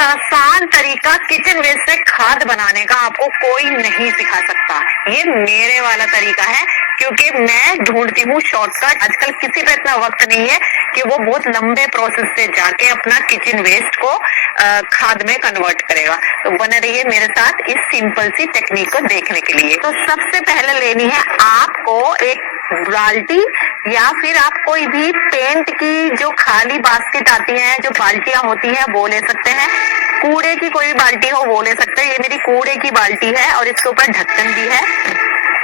आसान तरीका kitchen waste से खाद बनाने का आपको कोई नहीं सिखा सकता। ये मेरे वाला तरीका है, क्योंकि मैं ढूंढती हूँ शॉर्टकट। आजकल किसी पे इतना वक्त नहीं है कि वो बहुत लंबे प्रोसेस से जाके अपना किचन वेस्ट को खाद में कन्वर्ट करेगा। तो बने रहिए मेरे साथ इस सिंपल सी टेक्निक को देखने के लिए। तो सबसे पहले लेनी है आपको एक बाल्टी, या फिर आप कोई भी पेंट की जो खाली बास्केट आती है, जो बाल्टियां होती हैं, वो ले सकते हैं। कूड़े की कोई बाल्टी हो वो ले सकते हैं। ये मेरी कूड़े की बाल्टी है और इसके ऊपर ढक्कन भी है,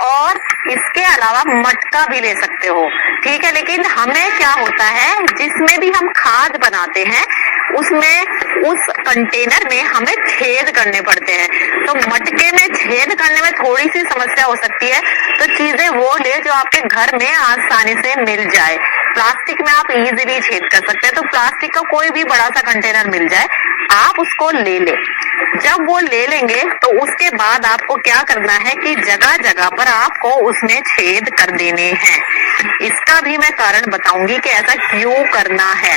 और इसके अलावा मटका भी ले सकते हो, ठीक है। लेकिन हमें क्या होता है, जिसमें भी हम खाद बनाते हैं उसमें उस कंटेनर में हमें छेद करने पड़ते हैं। तो मटके में छेद करने में थोड़ी सी समस्या हो सकती है, तो चीजें वो ले जो आपके घर में आसानी से मिल जाए। प्लास्टिक में आप इजीली छेद कर सकते हैं, तो प्लास्टिक का कोई भी बड़ा सा कंटेनर मिल जाए, आप उसको ले ले। जब वो ले लेंगे तो उसके बाद आपको क्या करना है कि जगह जगह पर आपको उसमें छेद कर देने हैं। इसका भी मैं कारण बताऊंगी कि ऐसा क्यों करना है।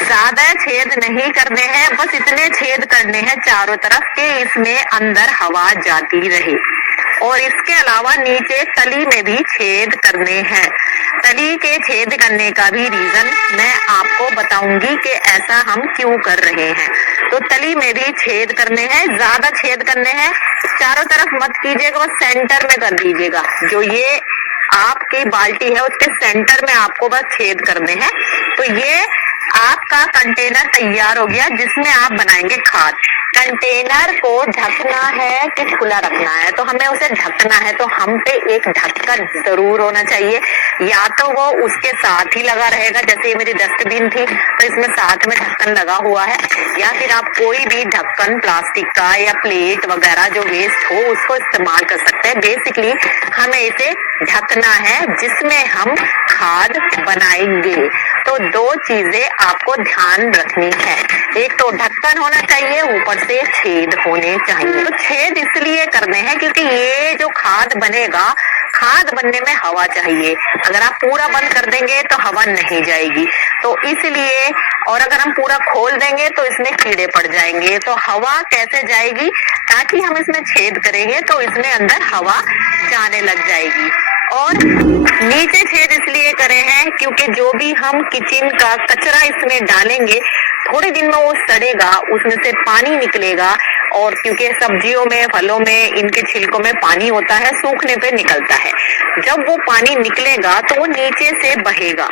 ज्यादा छेद नहीं करने हैं, बस इतने छेद करने हैं चारों तरफ के इसमें अंदर हवा जाती रहे। और इसके अलावा नीचे तली में भी छेद करने हैं। तली के छेद करने का भी रीजन मैं आपको बताऊंगी कि ऐसा हम क्यों कर रहे हैं। तो तली में भी छेद करने हैं, ज्यादा छेद करने हैं, चारों तरफ मत कीजिएगा, बस सेंटर में कर दीजिएगा। जो ये आपकी बाल्टी है उसके सेंटर में आपको बस छेद करने हैं। तो ये आपका कंटेनर तैयार हो गया जिसमें आप बनाएंगे खाद। कंटेनर को ढकना है कि खुला रखना है, तो हमें उसे ढकना है, तो हम पे एक ढक्कन जरूर होना चाहिए। या तो वो उसके साथ ही लगा रहेगा, जैसे ये मेरी डस्टबिन थी तो इसमें साथ में ढक्कन लगा हुआ है, या फिर आप कोई भी ढक्कन प्लास्टिक का या प्लेट वगैरह जो वेस्ट हो उसको इस्तेमाल कर सकते हैं। बेसिकली हमें इसे ढकना है जिसमें हम खाद बनाएंगे। तो दो चीजें आपको ध्यान रखनी है, एक तो ढक्कन होना चाहिए, ऊपर से छेद होने चाहिए। तो छेद इसलिए करने हैं क्योंकि ये जो खाद बनेगा, खाद बनने में हवा चाहिए। अगर आप पूरा बंद कर देंगे तो हवा नहीं जाएगी, तो इसलिए। और अगर हम पूरा खोल देंगे तो इसमें कीड़े पड़ जाएंगे, तो हवा कैसे जाएगी, ताकि हम इसमें छेद करेंगे तो इसमें अंदर हवा जाने लग जाएगी। और नीचे छेद इसलिए करे हैं क्योंकि जो भी हम किचन का कचरा इसमें डालेंगे थोड़े दिन में वो सड़ेगा, उसमें से पानी निकलेगा। और क्योंकि सब्जियों में, फलों में, इनके छिलकों में पानी होता है, सूखने पे निकलता है। जब वो पानी निकलेगा तो वो नीचे से बहेगा,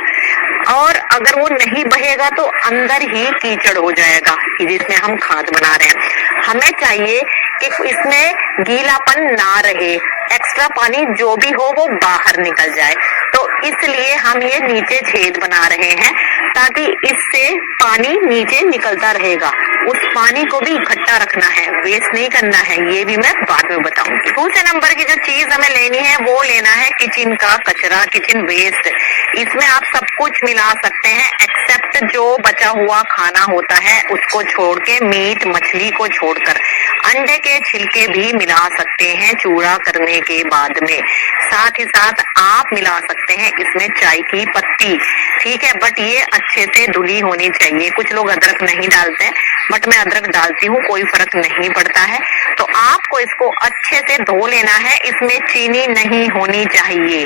और अगर वो नहीं बहेगा तो अंदर ही कीचड़ हो जाएगा जिसमें हम खाद बना रहे हैं। हमें चाहिए कि इसमें गीलापन ना रहे, एक्स्ट्रा पानी जो भी हो वो बाहर निकल जाए। तो इसलिए हम ये नीचे छेद बना रहे हैं, ताकि इससे पानी नीचे निकलता रहेगा। उस पानी को भी इकट्ठा रखना है, वेस्ट नहीं करना है, ये भी मैं बाद में बताऊंगी। दूसरे नंबर की जो चीज हमें लेनी है वो लेना है किचन का कचरा, किचन वेस्ट। इसमें आप सब कुछ मिला सकते हैं एक्सेप्ट जो बचा हुआ खाना होता है उसको छोड़ के, मीट मछली को छोड़कर। अंडे के छिलके भी मिला सकते हैं चूड़ा करने के बाद में। साथ ही साथ आप मिला सकते हैं इसमें चाय की पत्ती, ठीक है, बट ये अच्छे से धुली होनी चाहिए। कुछ लोग अदरक नहीं डालते हैं, बट मैं अदरक डालती हूँ, कोई फर्क नहीं पड़ता है। तो आपको इसको अच्छे से धो लेना है, इसमें चीनी नहीं होनी चाहिए।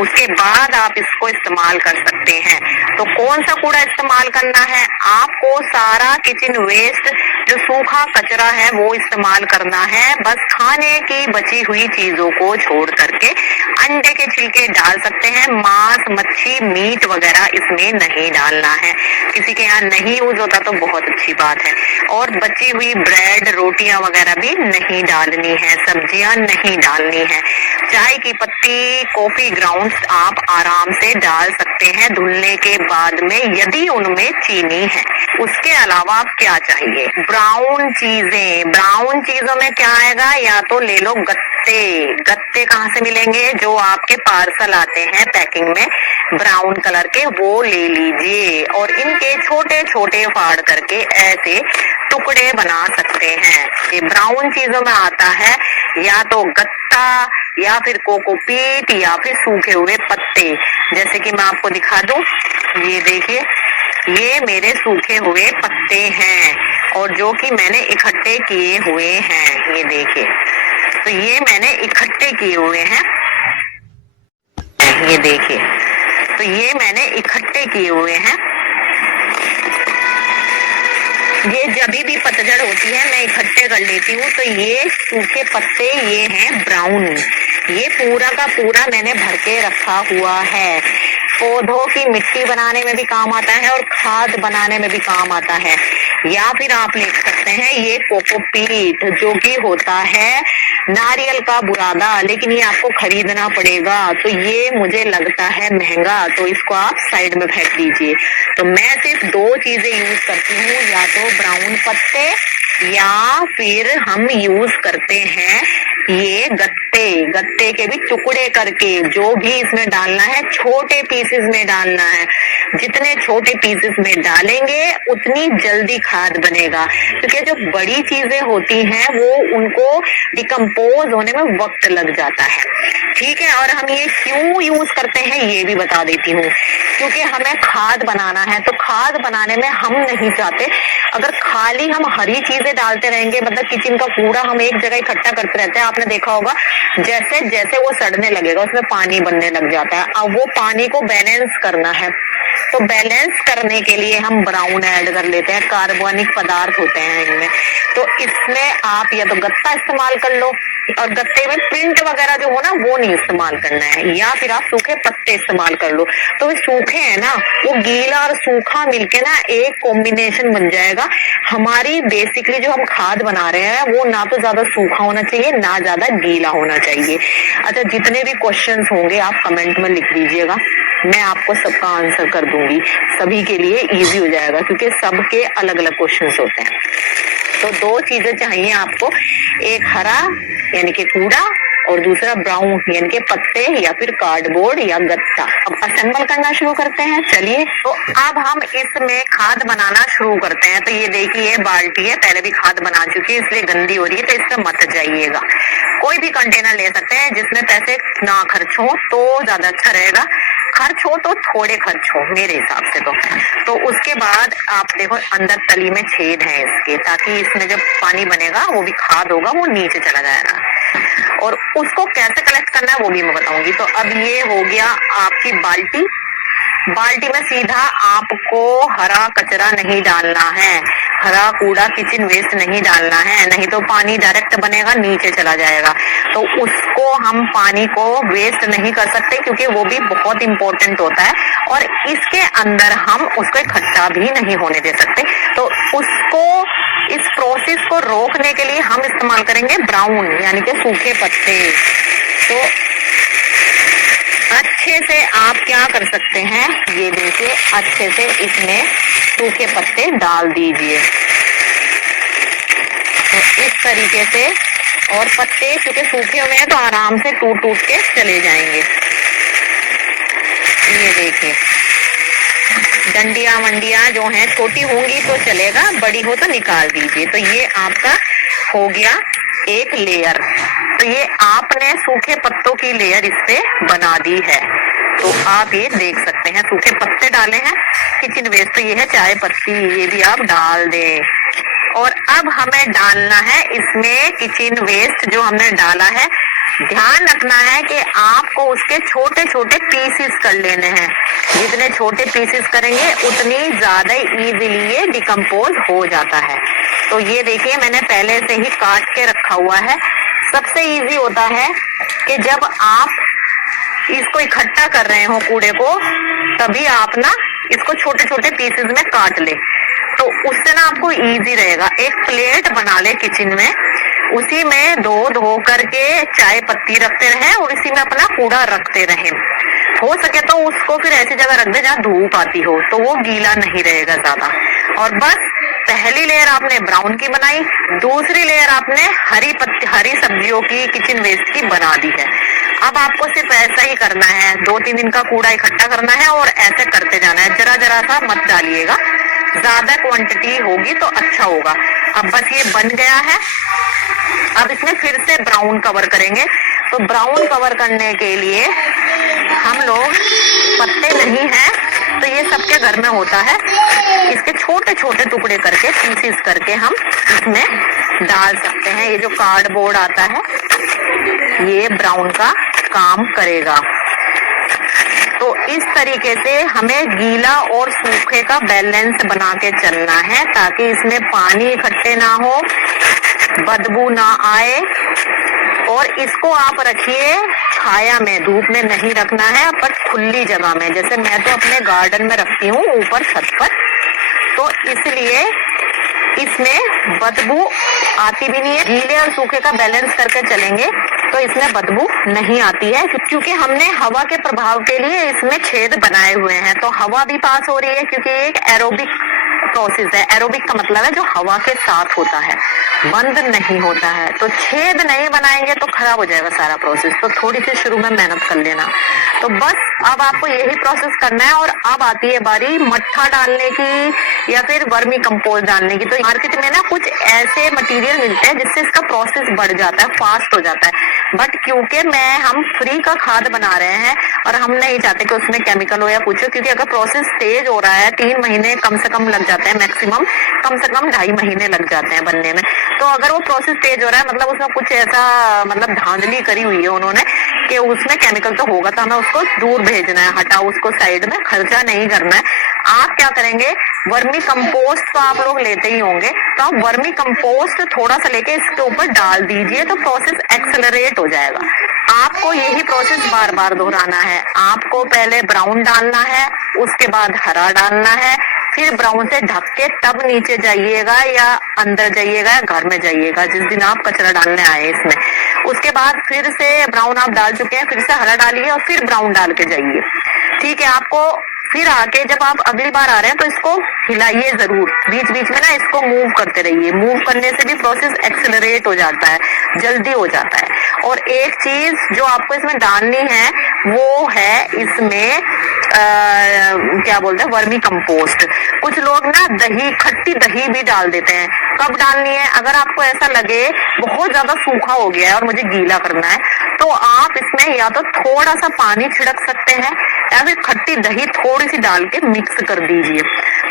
उसके बाद आप इसको इस्तेमाल कर सकते हैं। तो कौन सा कूड़ा इस्तेमाल करना है, आपको सारा किचन वेस्ट जो सूखा कचरा है वो इस्तेमाल करना है, बस खाने की बची हुई चीजों को छोड़ करके। अंडे के छिलके डाल सकते हैं, मांस, मच्छी, मीट वगैरह इसमें नहीं डालना है। किसी के यहाँ नहीं यूज होता तो बहुत अच्छी बात है। और बची हुई ब्रेड, रोटियां वगैरह भी नहीं डालनी है, सब्जियां नहीं डालनी है। चाय की पत्ती, कॉफी ग्राउंड्स आप आराम से डाल सकते हैं धुलने के बाद में, यदि उनमें चीनी है। उसके अलावा आप क्या चाहिए, ब्राउन चीजें। ब्राउन चीजों में क्या आएगा, या तो ले लो गत्ते। गत्ते कहाँ से मिलेंगे, जो आपके पार्सल आते हैं पैकिंग में ब्राउन कलर के, वो ले लीजिए। और इनके छोटे छोटे फाड़ करके ऐसे टुकड़े बना सकते हैं। ये ब्राउन चीजों में आता है या तो गत्ता, या फिर कोकोपीट, या फिर सूखे हुए पत्ते। जैसे कि मैं आपको दिखा दूं, ये देखिए, ये मेरे सूखे हुए पत्ते हैं। और जो कि मैंने इकट्ठे किए हुए हैं, ये देखिए। तो ये मैंने इकट्ठे किए हुए हैं, ये देखिए। तो ये मैंने इकट्ठे किए हुए हैं। ये जब भी पतझड़ होती है मैं इकट्ठे कर लेती हूँ। तो ये सूखे पत्ते ये हैं ब्राउन, ये पूरा का पूरा मैंने भर के रखा हुआ है। पौधों की मिट्टी बनाने में भी काम आता है और खाद बनाने में भी काम आता है। या फिर आप लिख सकते हैं ये कोकोपीट, जो कि होता है नारियल का बुरादा, लेकिन ये आपको खरीदना पड़ेगा। तो ये मुझे लगता है महंगा, तो इसको आप साइड में फेंक दीजिए। तो मैं सिर्फ 2 चीजें यूज करती हूँ, या तो ब्राउन पत्ते या फिर हम यूज करते हैं ये गत्ते के भी टुकड़े करके। जो भी इसमें डालना है छोटे पीसेस में डालना है, जितने छोटे पीसेस में डालेंगे उतनी जल्दी खाद बनेगा, क्योंकि जो बड़ी चीजें होती हैं वो उनको डिकम्पोज होने में वक्त लग जाता है। ठीक है, और हम ये क्यों यूज करते हैं ये भी बता देती हूँ। क्योंकि हमें खाद बनाना है, तो खाद बनाने में हम नहीं चाहते अगर खाली हम हरी चीजें डालते रहेंगे, मतलब किचन का कूड़ा हम एक जगह इकट्ठा करते रहते हैं। आपने देखा होगा जैसे जैसे वो सड़ने लगेगा उसमें पानी बनने लग जाता है। अब वो पानी को बैलेंस करना है, तो बैलेंस करने के लिए हम ब्राउन ऐड कर लेते हैं। कार्बनिक पदार्थ होते हैं इनमें, तो इसमें आप या तो गत्ता इस्तेमाल कर लो, और गत्ते में प्रिंट वगैरह जो हो ना वो नहीं इस्तेमाल करना है, या फिर आप सूखे पत्ते इस्तेमाल कर लो। तो वे सूखे हैं ना, वो गीला और सूखा मिलके ना एक कॉम्बिनेशन बन जाएगा। हमारी बेसिकली जो हम खाद बना रहे हैं वो ना तो ज्यादा सूखा होना चाहिए ना ज्यादा गीला होना चाहिए। अच्छा, जितने भी क्वेश्चंस होंगे आप कमेंट में लिख दीजिएगा, मैं आपको सबका आंसर कर दूंगी। सभी के लिए इजी हो जाएगा, क्योंकि सबके अलग अलग क्वेश्चंस होते हैं। तो 2 चीजें चाहिए आपको, एक हरा यानी कि कूड़ा और दूसरा ब्राउन यानी कि पत्ते या फिर कार्डबोर्ड या गत्ता। अब असेंबल करना शुरू करते हैं, चलिए। तो अब हम इसमें खाद बनाना शुरू करते हैं। तो ये देखिए बाल्टी है, पहले भी खाद बना चुकी है इसलिए गंदी हो रही है, तो इसमें मत जाइएगा। कोई भी कंटेनर ले सकते हैं जिसमें पैसे ना खर्च हो तो ज्यादा अच्छा रहेगा। खर्च हो तो थोड़े खर्च हो मेरे हिसाब से। तो उसके बाद आप देखो अंदर तली में छेद है इसके, ताकि इसमें जब पानी बनेगा वो भी खाद होगा वो नीचे चला जाएगा। और उसको कैसे कलेक्ट करना है वो भी मैं बताऊंगी। तो अब ये हो गया आपकी बाल्टी। बाल्टी में सीधा आपको हरा कचरा नहीं डालना है, हरा कूड़ा किचन वेस्ट नहीं डालना है, नहीं तो पानी डायरेक्ट बनेगा नीचे चला जाएगा। तो उसको हम पानी को वेस्ट नहीं कर सकते, क्योंकि वो भी बहुत इंपॉर्टेंट होता है, और इसके अंदर हम उसको इकट्ठा भी नहीं होने दे सकते। तो उसको, इस प्रोसेस को रोकने के लिए हम इस्तेमाल करेंगे ब्राउन यानी कि सूखे पत्ते। तो अच्छे से आप क्या कर सकते हैं, ये देखिए अच्छे से इसमें सूखे पत्ते डाल दीजिए। तो इस तरीके से, और पत्ते क्योंकि सूखे हुए हैं तो आराम से टूट टूट के चले जाएंगे। ये देखिए डंडियां वंडियां जो हैं छोटी होंगी तो चलेगा, बड़ी हो तो निकाल दीजिए। तो ये आपका हो गया एक लेयर। तो ये आपने सूखे पत्तों की लेयर इस पे बना दी है। तो आप ये देख सकते हैं सूखे पत्ते डाले हैं, किचन वेस्ट तो ये है चाय पत्ती, ये भी आप डाल दें। और अब हमें डालना है इसमें किचन वेस्ट जो हमने डाला है। ध्यान रखना है कि आपको उसके छोटे छोटे पीसेस कर लेने हैं। जितने छोटे पीसेस करेंगे उतनी ज्यादा इजीली ये डिकम्पोज हो जाता है। तो ये देखिए मैंने पहले से ही काट के रखा हुआ है। सबसे इजी होता है कि जब आप इसको इकट्ठा कर रहे हो कूड़े को, तभी आप ना इसको छोटे छोटे पीसेस में काट ले, तो उससे ना आपको इजी रहेगा। एक प्लेट बना ले किचन में, उसी में धो करके चाय पत्ती रखते रहे और इसी में अपना कूड़ा रखते रहे। हो सके तो उसको फिर ऐसी जगह रख दे जहाँ धूप आती हो, तो वो गीला नहीं रहेगा ज्यादा। और बस पहली लेयर आपने ब्राउन की बनाई, दूसरी लेयर आपने हरी सब्जियों की किचन वेस्ट की बना दी है। अब आपको सिर्फ ऐसा ही करना है, 2-3 दिन का कूड़ा इकट्ठा करना है और ऐसे करते जाना है। जरा जरा सा मत डालिएगा, ज्यादा क्वांटिटी होगी तो अच्छा होगा। अब बस ये बन गया है। अब इसमें फिर से ब्राउन कवर करेंगे। तो ब्राउन कवर करने के लिए हम लोग पत्ते नहीं है तो ये सबके घर में होता है। इसके छोटे छोटे टुकड़े करके, पीसेस करके हम इसमें डाल सकते हैं। ये जो कार्डबोर्ड आता है ये ब्राउन का काम करेगा। तो इस तरीके से हमें गीला और सूखे का बैलेंस बना के चलना है, ताकि इसमें पानी इकट्ठे ना हो, बदबू ना आए। और इसको आप रखिए छाया में, धूप में नहीं रखना है, पर खुली जगह में। जैसे मैं तो अपने गार्डन में रखती हूँ ऊपर छत पर, तो इसलिए इसमें बदबू आती भी नहीं है। गीले और सूखे का बैलेंस करके चलेंगे तो इसमें बदबू नहीं आती है, क्योंकि हमने हवा के प्रभाव के लिए इसमें छेद बनाए हुए हैं। तो हवा भी पास हो रही है, क्योंकि ये एक एरोबिक प्रोसेस है। एरोबिक का मतलब है जो हवा के साथ होता है, बंद नहीं होता है। तो छेद नहीं बनाएंगे तो खराब हो जाएगा सारा प्रोसेस। तो थोड़ी सी शुरू में मेहनत कर लेना। तो बस अब आपको यही प्रोसेस करना है। और अब आती है बारी मट्ठा डालने की या फिर वर्मी कंपोस्ट डालने की। तो मार्केट में ना कुछ ऐसे मटेरियल मिलते हैं जिससे इसका प्रोसेस बढ़ जाता है, फास्ट हो जाता है। बट क्योंकि हम फ्री का खाद बना रहे हैं और हम नहीं चाहते कि उसमें केमिकल हो या कुछ हो, क्योंकि अगर प्रोसेस तेज हो रहा है 3 महीने कम से कम लग जाते हैं, मैक्सिमम कम से कम 2.5 महीने लग जाते हैं बनने में। तो अगर वो प्रोसेस तेज हो रहा है मतलब उसमें कुछ ऐसा मतलब धांधली करी हुई है उन्होंने कि उसमें केमिकल तो होगा, तो हमें उसको दूर भेजना है, हटाओ उसको साइड में, खर्चा नहीं करना है। आप क्या करेंगे, वर्मी कंपोस्ट तो आप लोग लेते ही होंगे, तो आप वर्मी कंपोस्ट थोड़ा सा लेके इसके ऊपर डाल दीजिए, तो प्रोसेस एक्सेलरेट हो जाएगा। आपको यही प्रोसेस बार बार दोहराना है। आपको पहले ब्राउन डालना है, उसके बाद हरा डालना है, फिर ब्राउन से ढक के तब नीचे जाइएगा या अंदर जाइएगा या घर में जाइएगा जिस दिन आप कचरा डालने आए इसमें। उसके बाद फिर से ब्राउन आप डाल चुके हैं, फिर से हरा डालिए और फिर ब्राउन डाल के जाइए। ठीक है, आपको फिर आके जब आप अगली बार आ रहे हैं तो इसको हिलाइए जरूर, बीच बीच में ना इसको मूव करते रहिए। मूव करने से भी प्रोसेस एक्सेलरेट हो जाता है, जल्दी हो जाता है। और एक चीज जो आपको इसमें डालनी है वो है इसमें क्या बोलते हैं, वर्मी कंपोस्ट। कुछ लोग ना दही, खट्टी दही भी डाल देते हैं। कब डालनी है, अगर आपको ऐसा लगे बहुत ज्यादा सूखा हो गया है और मुझे गीला करना है, तो आप इसमें या तो थोड़ा सा पानी छिड़क सकते हैं या फिर खट्टी दही थोड़ी सी डाल के मिक्स कर दीजिए।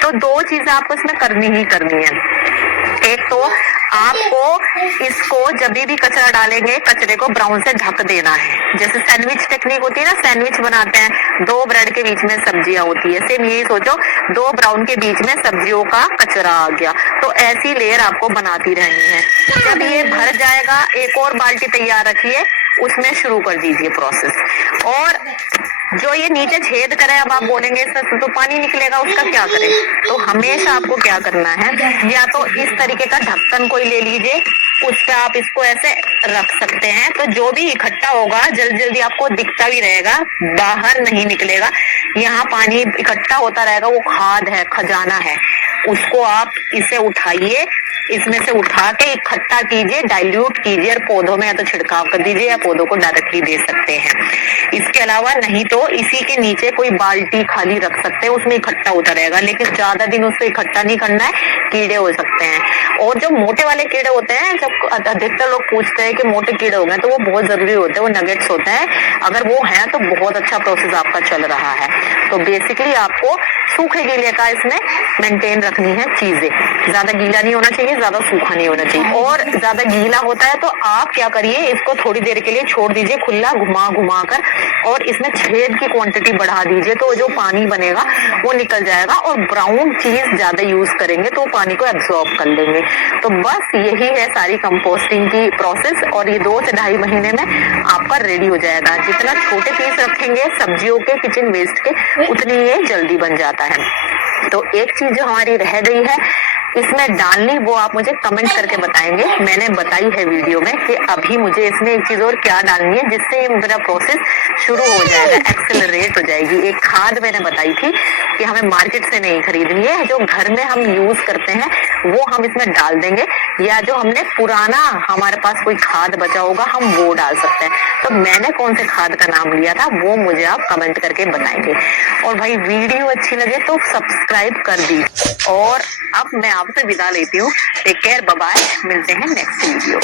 तो 2 चीजें आपको इसमें करनी ही करनी है। एक तो आपको इसको जब भी कचरा डालेंगे, कचरे को ब्राउन से ढक देना है। जैसे सैंडविच टेक्निक होती है ना, सैंडविच बनाते हैं, 2 ब्रेड के बीच में सब्जियां होती है, सेम यही सोचो, 2 ब्राउन के बीच में सब्जियों का कचरा आ गया। तो ऐसी लेयर आपको बनाती रहनी है। जब ये भर जाएगा, एक और बाल्टी तैयार रखिए, उसमें शुरू कर दीजिए प्रोसेस। और जो ये नीचे छेद करे, अब आप बोलेंगे इसमें तो पानी निकलेगा, उसका क्या करें? तो हमेशा आपको क्या करना है, या तो इस तरीके का ढक्कन कोई ले लीजिए, उस पे आप इसको ऐसे रख सकते हैं, तो जो भी इकट्ठा होगा जल्दी जल्दी आपको दिखता भी रहेगा, बाहर नहीं निकलेगा। यहाँ पानी इकट्ठा होता रहेगा, वो खाद है, खजाना है। उसको आप इसे उठाइए, इसमें से उठा के इकट्ठा कीजिए, डाइल्यूट कीजिए और पौधों में या तो छिड़काव कर दीजिए या पौधों को डायरेक्टली दे सकते हैं। इसके अलावा नहीं तो इसी के नीचे कोई बाल्टी खाली रख सकते हैं, उसमें इकट्ठा होता रहेगा। लेकिन ज्यादा दिन उसको इकट्ठा नहीं करना है, कीड़े हो सकते हैं। और जो मोटे वाले कीड़े होते हैं, जब अधिकतर लोग पूछते हैं कि मोटे कीड़े हो गए, तो वो बहुत जरूरी होते हैं, वो नगेट्स होते हैं। अगर वो है तो बहुत अच्छा प्रोसेस आपका चल रहा है। तो बेसिकली आपको सूखे गीले का इसमें मेंटेन रखनी है चीजें। ज्यादा गीला नहीं होना चाहिए, ज्यादा सूखा नहीं होना चाहिए। और ज्यादा गीला होता है तो आप क्या करिए, इसको थोड़ी देर के लिए छोड़ दीजिए खुला, घुमा घुमा कर, और इसमें छेद की क्वांटिटी बढ़ा दीजिए, तो जो पानी बनेगा वो निकल जाएगा। और ब्राउन चीज ज्यादा यूज करेंगे तो पानी को एब्जॉर्ब कर लेंगे। तो बस यही है सारी कंपोस्टिंग की प्रोसेस, और ये 2 से 2.5 महीने में आपका रेडी हो जाएगा। जितना छोटे पीस रखेंगे सब्जियों के, किचन वेस्ट के, उतनी ये जल्दी बन जाता है। तो एक चीज जो हमारी रह गई है इसमें डालनी, वो आप मुझे कमेंट करके बताएंगे। मैंने बताई है वीडियो में कि अभी मुझे इसमें एक चीज और क्या डालनी है जिससे मेरा प्रोसेस शुरू हो जाएगा, एक्सेलरेट हो जाएगी। एक खाद मैंने बताई थी कि हमें मार्केट से नहीं खरीदनी है, जो घर में हम यूज करते हैं वो हम इसमें डाल देंगे, या जो हमने पुराना हमारे पास कोई खाद बचा होगा हम वो डाल सकते हैं। तो मैंने कौन से खाद का नाम लिया था वो मुझे आप कमेंट करके बताएंगे। और भाई वीडियो अच्छी लगे तो सब्सक्राइब कर दीजिए। और अब मैं आपसे विदा लेती हूँ। टेक केयर, बाय बाय, मिलते हैं नेक्स्ट वीडियो।